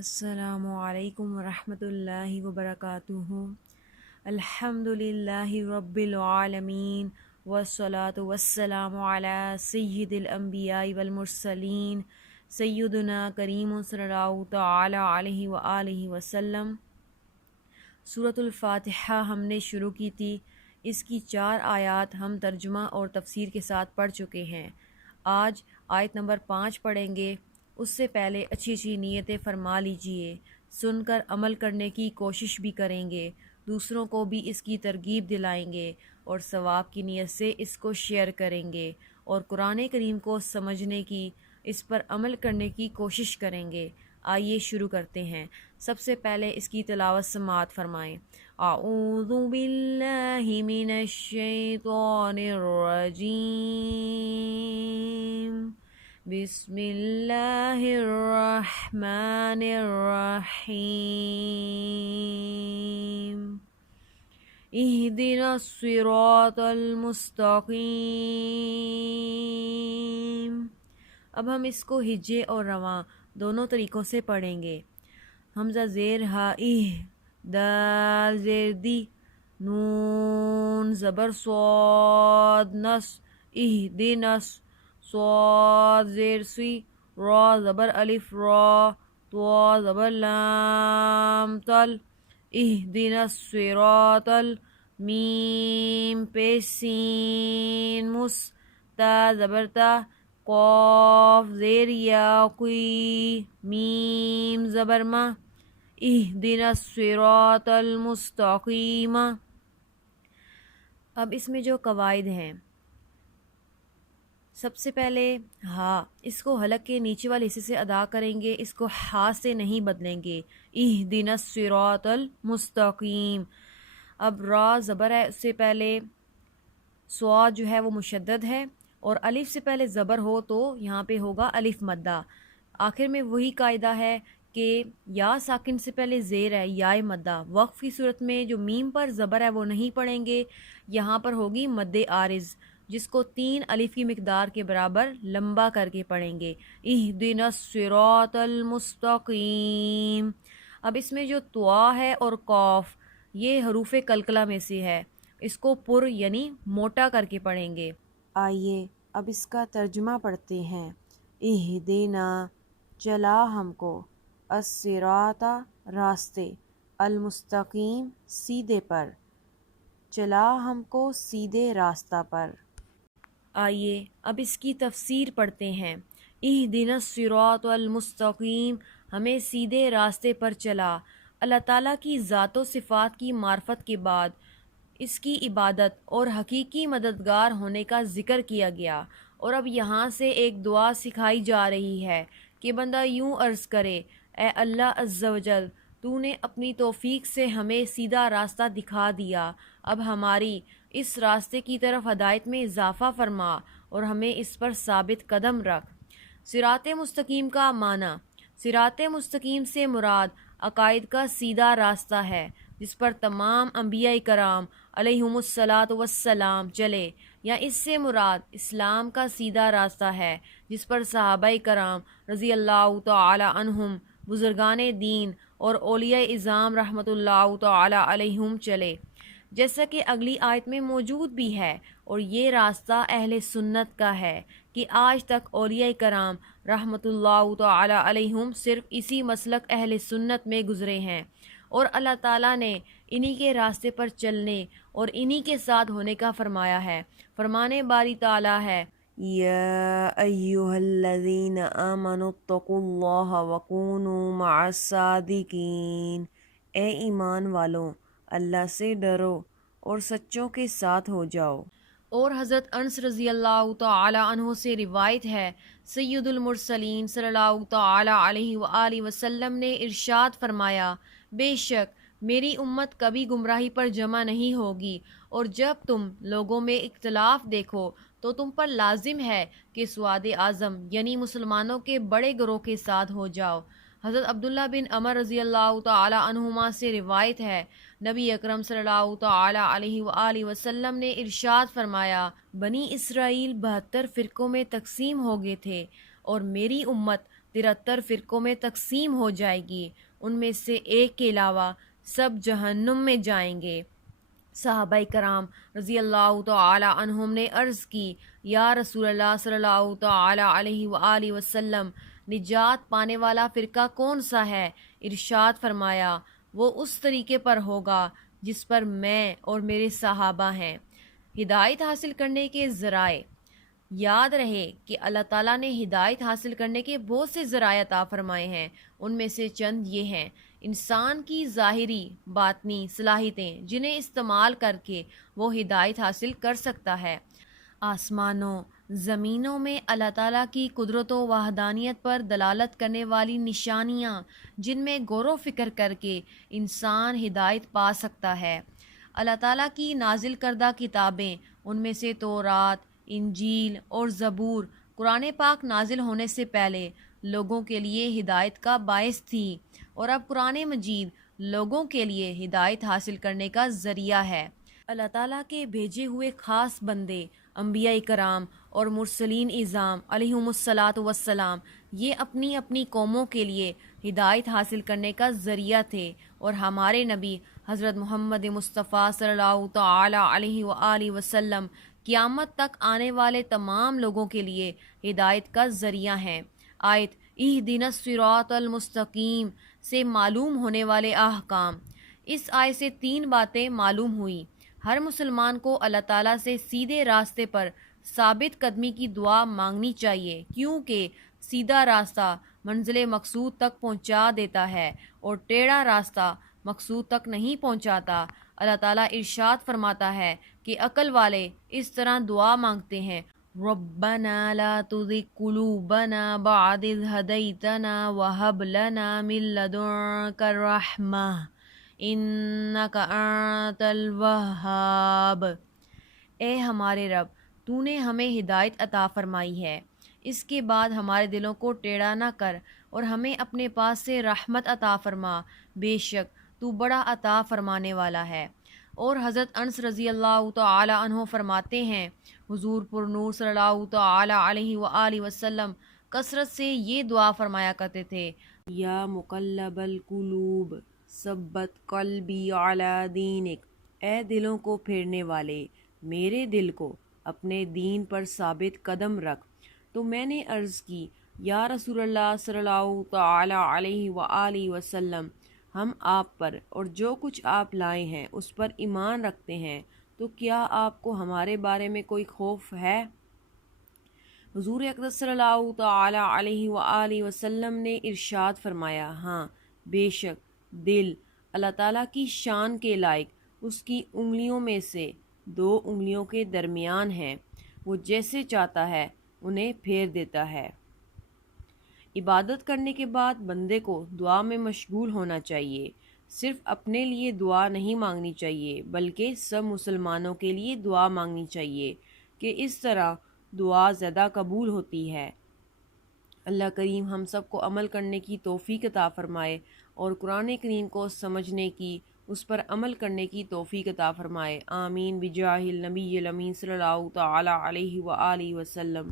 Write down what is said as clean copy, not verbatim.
السلام علیکم ورحمۃ اللہ وبرکاتہ۔ الحمد للہ رب العالمین والصلاة والسلام علی سید الانبیاء والمرسلین سیدنا کریم صلی اللہ تعالی علیہ وآلہ وسلم۔ سورۃ الفاتحہ ہم نے شروع کی تھی، اس کی 4 آیات ہم ترجمہ اور تفسیر کے ساتھ پڑھ چکے ہیں۔ آج آیت نمبر 5 پڑھیں گے۔ اس سے پہلے اچھی اچھی نیتیں فرما لیجئے، سن کر عمل کرنے کی کوشش بھی کریں گے، دوسروں کو بھی اس کی ترغیب دلائیں گے اور ثواب کی نیت سے اس کو شیئر کریں گے اور قرآن کریم کو سمجھنے کی، اس پر عمل کرنے کی کوشش کریں گے۔ آئیے شروع کرتے ہیں۔ سب سے پہلے اس کی تلاوت سماعت فرمائیں۔ اعوذ باللہ من الشیطان الرجیم، بسم اللہ الرحمن الرحیم، اہدنا الصراط المستقیم۔ اب ہم اس کو ہجے اور رواں دونوں طریقوں سے پڑھیں گے۔ حمزہ زیر ہا دال زیر دی، نون زبر صاد نس، اہدنس، صاد زیر سی، را زبر الف را، تو زبر لام تل، اہدنا الصراط المیم پیش سین مس، تا زبر تا، قاف زیر یا قی، میم زبر ما، اہدنا الصراط المستقیم۔ اب اس میں جو قواعد ہیں، سب سے پہلے ہا، اس کو حلق کے نیچے والے حصے سے ادا کریں گے، اس کو ہا سے نہیں بدلیں گے۔ اہدنا الصراط المستقیم۔ اب را زبر ہے، اس سے پہلے صاد جو ہے وہ مشدد ہے، اور الف سے پہلے زبر ہو تو یہاں پہ ہوگا الف مدہ۔ آخر میں وہی قاعدہ ہے کہ یا ساکن سے پہلے زیر ہے، یا مدہ۔ وقف کی صورت میں جو میم پر زبر ہے وہ نہیں پڑھیں گے، یہاں پر ہوگی مد عارض، جس کو 3 الف کی مقدار کے برابر لمبا کر کے پڑھیں گے۔ اہدنا الصراط المستقیم۔ اب اس میں جو طوا ہے اور قاف، یہ حروف قلقلہ میں سے ہے، اس کو پر یعنی موٹا کر کے پڑھیں گے۔ آئیے اب اس کا ترجمہ پڑھتے ہیں۔ اہدنا، چلا ہم کو، الصراط راستے، المستقیم سیدھے پر، چلا ہم کو سیدھے راستہ پر۔ آئیے اب اس کی تفسیر پڑھتے ہیں۔ اہدنا الصراط المستقیم، ہمیں سیدھے راستے پر چلا۔ اللہ تعالیٰ کی ذات و صفات کی معرفت کے بعد اس کی عبادت اور حقیقی مددگار ہونے کا ذکر کیا گیا، اور اب یہاں سے ایک دعا سکھائی جا رہی ہے کہ بندہ یوں عرض کرے: اے اللہ عز و جل، تو نے اپنی توفیق سے ہمیں سیدھا راستہ دکھا دیا، اب ہماری اس راستے کی طرف ہدایت میں اضافہ فرما اور ہمیں اس پر ثابت قدم رکھ۔ صراط مستقیم کا معنی، صراط مستقیم سے مراد عقائد کا سیدھا راستہ ہے جس پر تمام انبیاء کرام علیہم الصلاۃ والسلام چلے، یا اس سے مراد اسلام کا سیدھا راستہ ہے جس پر صحابہ کرام رضی اللہ تعالی عنہم، بزرگان دین اور اولیاء اعظام رحمۃ اللہ تعالی علیہم چلے، جیسا کہ اگلی آیت میں موجود بھی ہے۔ اور یہ راستہ اہل سنت کا ہے کہ آج تک اولیاء کرام رحمۃ اللہ تعالی علیہم صرف اسی مسلک اہل سنت میں گزرے ہیں، اور اللہ تعالیٰ نے انہی کے راستے پر چلنے اور انہی کے ساتھ ہونے کا فرمایا ہے۔ فرمانے باری تعالیٰ ہے: یا ایہا الذین آمنوا اتقوا اللہ وکونوا مع الصادقین، اے ایمان والو، اللہ سے ڈرو اور سچوں کے ساتھ ہو جاؤ۔ اور حضرت انس رضی اللہ تعالی عنہ سے روایت ہے، سید المرسلین صلی اللہ تعالی علیہ وآلہ وسلم نے ارشاد فرمایا: بے شک میری امت کبھی گمراہی پر جمع نہیں ہوگی، اور جب تم لوگوں میں اختلاف دیکھو تو تم پر لازم ہے کہ سواد اعظم یعنی مسلمانوں کے بڑے گروہ کے ساتھ ہو جاؤ۔ حضرت عبداللہ بن عمر رضی اللہ تعالی عنہما سے روایت ہے، نبی اکرم صلی اللہ تعالی علیہ وآلہ وسلم نے ارشاد فرمایا: بنی اسرائیل 72 فرقوں میں تقسیم ہو گئے تھے، اور میری امت 73 فرقوں میں تقسیم ہو جائے گی، ان میں سے ایک کے علاوہ سب جہنم میں جائیں گے۔ صحابہ کرام رضی اللہ تعالی عنہم نے عرض کی، یا رسول اللہ صلی اللہ تعالی علیہ وآلہ وسلم، نجات پانے والا فرقہ کون سا ہے؟ ارشاد فرمایا، وہ اس طریقے پر ہوگا جس پر میں اور میرے صحابہ ہیں۔ ہدایت حاصل کرنے کے ذرائع۔ یاد رہے کہ اللہ تعالیٰ نے ہدایت حاصل کرنے کے بہت سے ذرائع عطا فرمائے ہیں، ان میں سے چند یہ ہیں: انسان کی ظاہری باطنی صلاحیتیں جنہیں استعمال کر کے وہ ہدایت حاصل کر سکتا ہے، آسمانوں زمینوں میں اللہ تعالیٰ کی قدرت و وحدانیت پر دلالت کرنے والی نشانیاں جن میں غور و فکر کر کے انسان ہدایت پا سکتا ہے، اللہ تعالیٰ کی نازل کردہ کتابیں، ان میں سے تورات، انجیل اور زبور قرآن پاک نازل ہونے سے پہلے لوگوں کے لیے ہدایت کا باعث تھی، اور اب قرآن مجید لوگوں کے لیے ہدایت حاصل کرنے کا ذریعہ ہے۔ اللہ تعالیٰ کے بھیجے ہوئے خاص بندے انبیاء کرام اور مرسلین اعظام علیہم الصلاۃ والسلام یہ اپنی اپنی قوموں کے لیے ہدایت حاصل کرنے کا ذریعہ تھے، اور ہمارے نبی حضرت محمد مصطفیٰ صلی اللہ تعالی علیہ وآلہ وسلم قیامت تک آنے والے تمام لوگوں کے لیے ہدایت کا ذریعہ ہیں۔ آیت اہدنا الصراط المستقیم سے معلوم ہونے والے احکام۔ اس آیت سے 3 باتیں معلوم ہوئی۔ ہر مسلمان کو اللہ تعالیٰ سے سیدھے راستے پر ثابت قدمی کی دعا مانگنی چاہیے، کیونکہ سیدھا راستہ منزل مقصود تک پہنچا دیتا ہے اور ٹیڑھا راستہ مقصود تک نہیں پہنچاتا۔ اللہ تعالیٰ ارشاد فرماتا ہے کہ عقل والے اس طرح دعا مانگتے ہیں: ربنا لا تزغ قلوبنا بعد اذ ہدیتنا وہب لنا من لدنک الرحمہ انک انت الوہاب۔ اے ہمارے رب، تو نے ہمیں ہدایت عطا فرمائی ہے، اس کے بعد ہمارے دلوں کو ٹیڑھا نہ کر اور ہمیں اپنے پاس سے رحمت عطا فرما، بے شک تو بڑا عطا فرمانے والا ہے۔ اور حضرت انس رضی اللہ تعالی عنہ فرماتے ہیں، حضور پر نور صلی اللہ تعالی علیہ وآلہ وسلم کثرت سے یہ دعا فرمایا کرتے تھے: یا مقلب القلوب ثبت قلبی علی دینک، اے دلوں کو پھیرنے والے، میرے دل کو اپنے دین پر ثابت قدم رکھ۔ تو میں نے عرض کی، یا رسول اللہ صلی اللہ تعالی علیہ وآلہ وسلم، ہم آپ پر اور جو کچھ آپ لائے ہیں اس پر ایمان رکھتے ہیں، تو کیا آپ کو ہمارے بارے میں کوئی خوف ہے؟ حضور اقدس صلی اللہ تعالی علیہ وآلہ وسلم نے ارشاد فرمایا، ہاں بے شک دل اللہ تعالیٰ کی شان کے لائق اس کی انگلیوں میں سے 2 انگلیوں کے درمیان ہیں، وہ جیسے چاہتا ہے انہیں پھیر دیتا ہے۔ عبادت کرنے کے بعد بندے کو دعا میں مشغول ہونا چاہیے، صرف اپنے لیے دعا نہیں مانگنی چاہیے بلکہ سب مسلمانوں کے لیے دعا مانگنی چاہیے، کہ اس طرح دعا زیادہ قبول ہوتی ہے۔ اللہ کریم ہم سب کو عمل کرنے کی توفیق عطا فرمائے اور قرآن کریم کو سمجھنے کی، اس پر عمل کرنے کی توفیق عطا فرمائے۔ آمین بجاہ النبی الامین صلی اللہ تعالی علیہ وآلہ وسلم۔